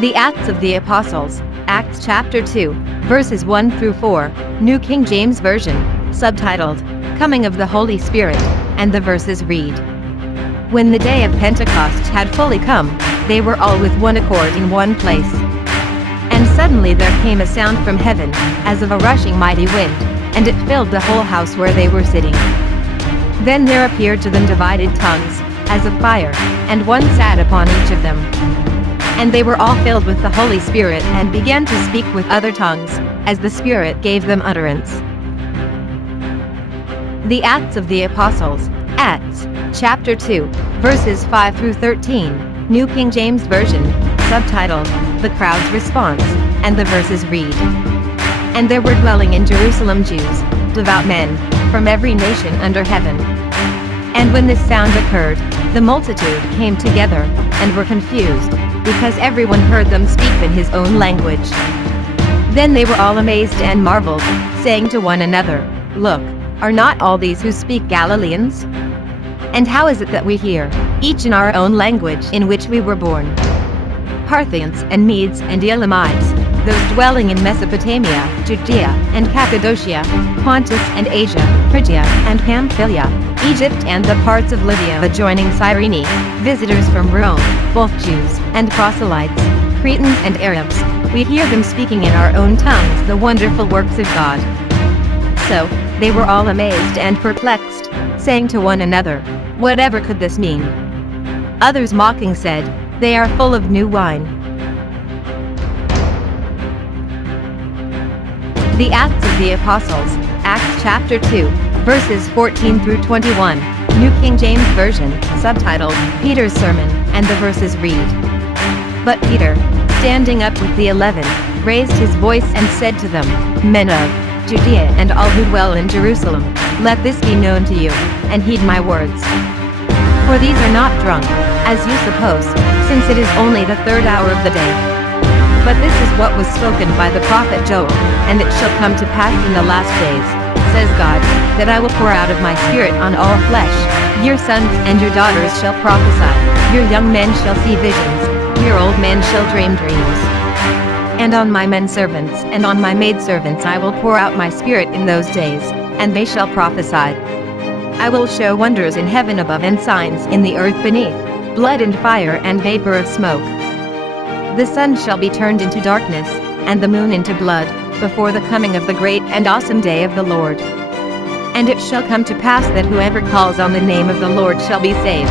The Acts of the Apostles, Acts chapter 2, verses 1 through 4, New King James Version, subtitled, Coming of the Holy Spirit, and the verses read. When the day of Pentecost had fully come, they were all with one accord in one place. And suddenly there came a sound from heaven, as of a rushing mighty wind, and it filled the whole house where they were sitting. Then there appeared to them divided tongues, as of fire, and one sat upon each of them. And they were all filled with the Holy Spirit and began to speak with other tongues, as the Spirit gave them utterance. The Acts of the Apostles, Acts, chapter 2, verses 5 through 13, New King James Version, subtitled, The Crowd's Response, and the verses read. And there were dwelling in Jerusalem Jews, devout men, from every nation under heaven. And when this sound occurred, the multitude came together, and were confused, because everyone heard them speak in his own language. Then they were all amazed and marveled, saying to one another, Look, are not all these who speak Galileans? And how is it that we hear, each in our own language in which we were born? Parthians and Medes and Elamites, those dwelling in Mesopotamia, Judea and Cappadocia, Pontus and Asia, Phrygia and Pamphylia, Egypt and the parts of Libya adjoining Cyrene, visitors from Rome, both Jews and proselytes, Cretans and Arabs, we hear them speaking in our own tongues the wonderful works of God. So, they were all amazed and perplexed, saying to one another, Whatever could this mean? Others mocking said, They are full of new wine. The Acts of the Apostles, Acts chapter 2, verses 14 through 21, New King James Version, subtitled, Peter's Sermon, and the verses read. But Peter, standing up with the 11, raised his voice and said to them, Men of Judea and all who dwell in Jerusalem, let this be known to you, and heed my words. For these are not drunk, as you suppose, since it is only the third hour of the day. But this is what was spoken by the prophet Joel, and it shall come to pass in the last days, says God, that I will pour out of my Spirit on all flesh. Your sons and your daughters shall prophesy, your young men shall see visions, your old men shall dream dreams. And on my men servants and on my maidservants I will pour out my Spirit in those days, and they shall prophesy. I will show wonders in heaven above and signs in the earth beneath, blood and fire and vapor of smoke. The sun shall be turned into darkness, and the moon into blood, before the coming of the great and awesome day of the Lord. And it shall come to pass that whoever calls on the name of the Lord shall be saved.